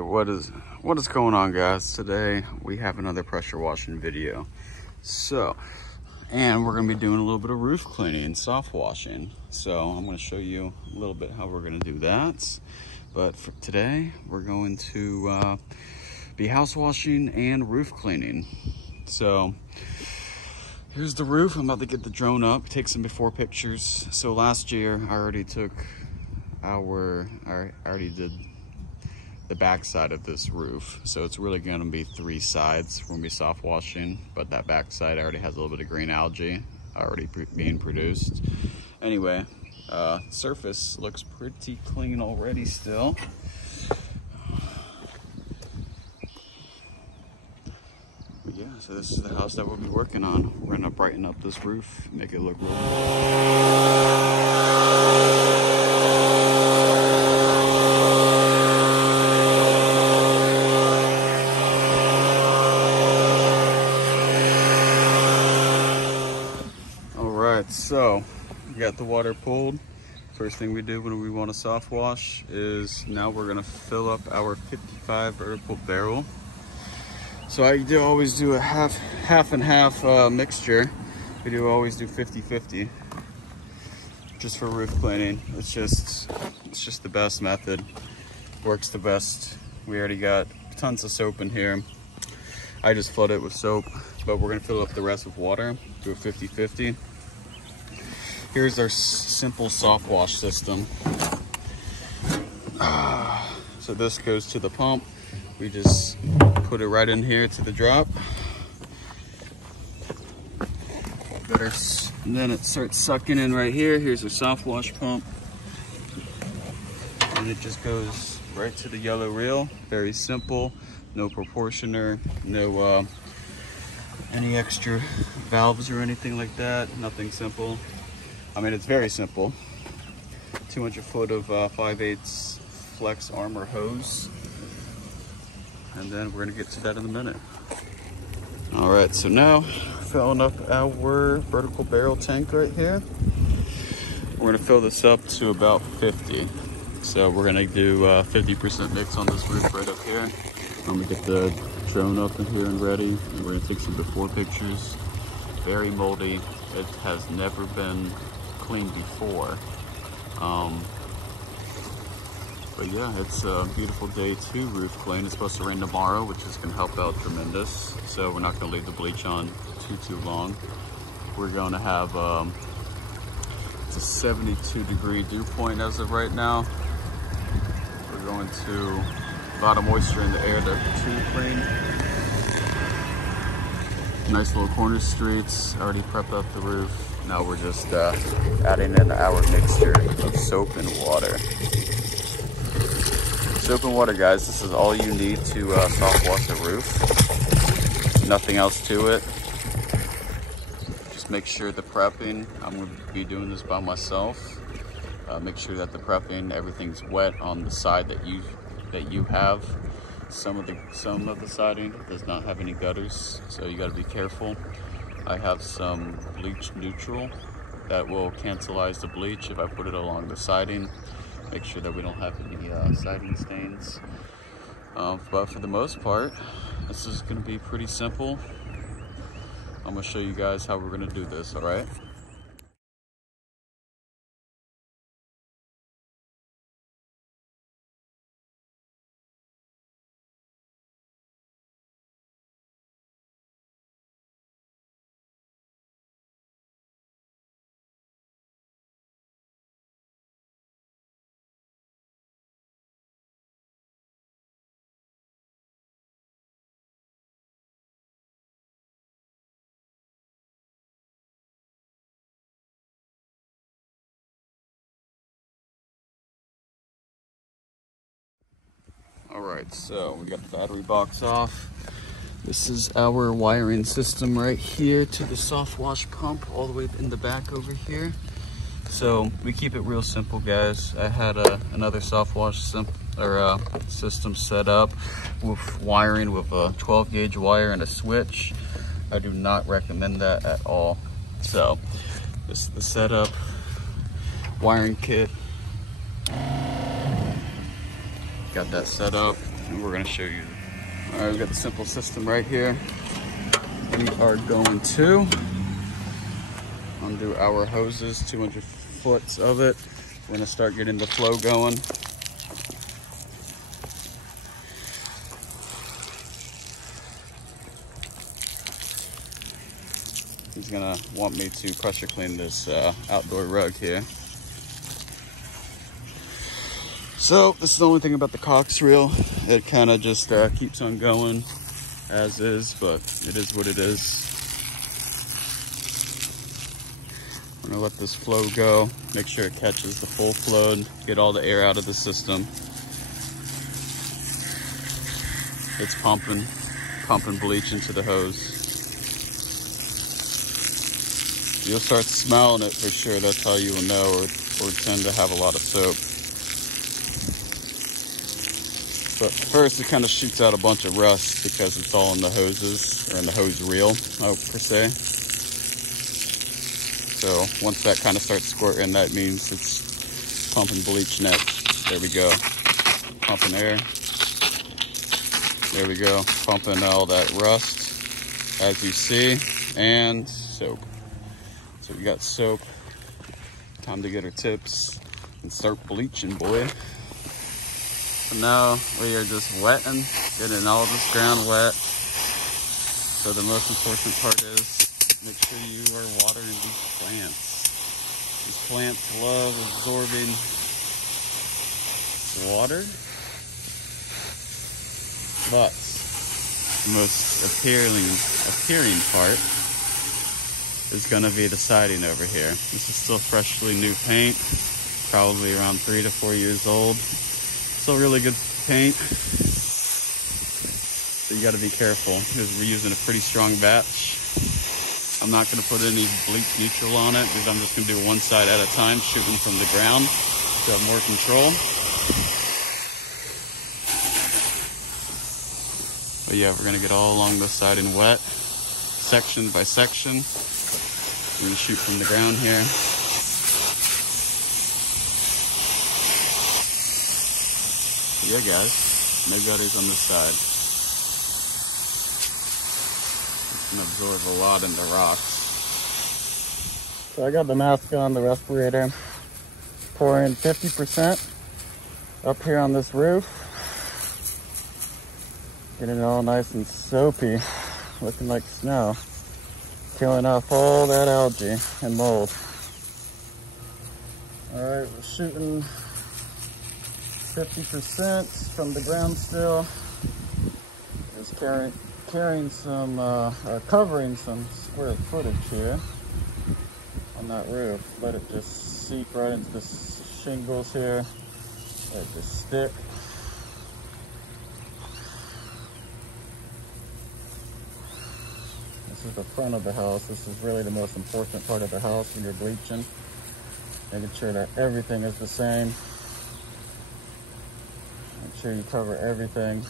right, what is going on, guys? Today we have another pressure washing video. And we're gonna be doing a little bit of roof cleaning, soft washing. So I'm gonna show you a little bit how we're gonna do that. But for today, we're going to be house washing and roof cleaning. So here's the roof. I'm about to get the drone up, take some before pictures. So last year I already did the back side of this roof. So it's really gonna be 3 sides. We're gonna be soft washing, but that back side already has a little bit of green algae already being produced. Anyway, surface looks pretty clean already still. But yeah, so this is the house that we'll be working on. We're gonna brighten up this roof, make it look real So we got the water pulled. First thing we do when we want to soft wash is now we're gonna fill up our 55 vertical barrel. So I always do a half and half mixture. We always do 50-50 just for roof cleaning. It's just the best method, works the best. We already got tons of soap in here. I just flood it with soap, but we're gonna fill up the rest with water, do a 50-50. Here's our simple soft wash system. So this goes to the pump. We just put it right in here to the drop. And then it starts sucking in right here. Here's our soft wash pump. And it just goes right to the yellow reel. Very simple, no proportioner, no any extra valves or anything like that. Nothing simple. I mean, it's very simple. 200 foot of 5/8 flex armor hose. And then we're gonna get to that in a minute. All right, so now filling up our vertical barrel tank right here. We're gonna fill this up to about 50. So we're gonna do 50% mix on this roof right up here. I'm gonna get the drone up in here and ready. And we're gonna take some before pictures. Very moldy. It has never been cleaned before. But yeah, it's a beautiful day to roof clean. It's supposed to rain tomorrow, which is gonna help out tremendous. So we're not gonna leave the bleach on too long. We're gonna have, it's a 72-degree dew point as of right now. We're going to, a lot of moisture in the air to clean. Nice little corner streets, already prepped up the roof. Now we're just adding in our mixture of soap and water. Soap and water, guys, this is all you need to soft wash a roof. Nothing else to it. Just make sure the prepping, I'm going to be doing this by myself. Make sure that the prepping, everything's wet on the side that you have. Some of the siding does not have any gutters, so you got to be careful. I have some bleach neutral that will cancelize the bleach if I put it along the siding. Make sure that we don't have any siding stains. But for the most part, this is going to be pretty simple. I'm going to show you guys how we're going to do this, all right? All right, so we got the battery box off. This is our wiring system right here to the soft wash pump all the way in the back over here. So we keep it real simple, guys. I had another soft wash system set up with wiring with a 12 gauge wire and a switch. I do not recommend that at all. So this is the setup, wiring kit. Got that set up. and we're gonna show you. All right, we got the simple system right here. We are going to undo our hoses, 200 foot of it. We're gonna start getting the flow going. He's gonna want me to pressure clean this outdoor rug here. So this is the only thing about the Cox reel. It kind of just keeps on going as is, but it is what it is. I'm gonna let this flow go, make sure it catches the full flow and get all the air out of the system. It's pumping bleach into the hose. You'll start smelling it for sure. That's how you will know, or tend to have a lot of soap. But first, it kind of shoots out a bunch of rust because it's all in the hoses, or in the hose reel, per se. So once that kind of starts squirting, that means it's pumping bleach next. There we go. Pumping air. There we go. Pumping all that rust, as you see, and soap. So we got soap. Time to get our tips and start bleaching, boy. So now we are just wetting, getting all this ground wet. So the most important part is make sure you are watering these plants. These plants love absorbing water. But the most appearing part is gonna be the siding over here. This is still freshly new paint, probably around 3 to 4 years old. Still really good paint, so you got to be careful because we're using a pretty strong batch. I'm not going to put any bleach neutral on it because I'm just going to do one side at a time, shooting from the ground to have more control. But yeah, we're going to get all along this siding wet, section by section. We're going to shoot from the ground here. Yeah, guys, no gutties on this side. It's gonna absorb a lot into rocks. So I got the mask on, the respirator, pouring 50% up here on this roof. Getting it all nice and soapy, looking like snow. Killing off all that algae and mold. All right, we're shooting 50% from the ground still. It's covering some square footage here on that roof. Let it just seep right into the shingles here. Let it just stick. This is the front of the house. This is really the most important part of the house when you're bleaching. Making sure that everything is the same. Make sure you cover everything.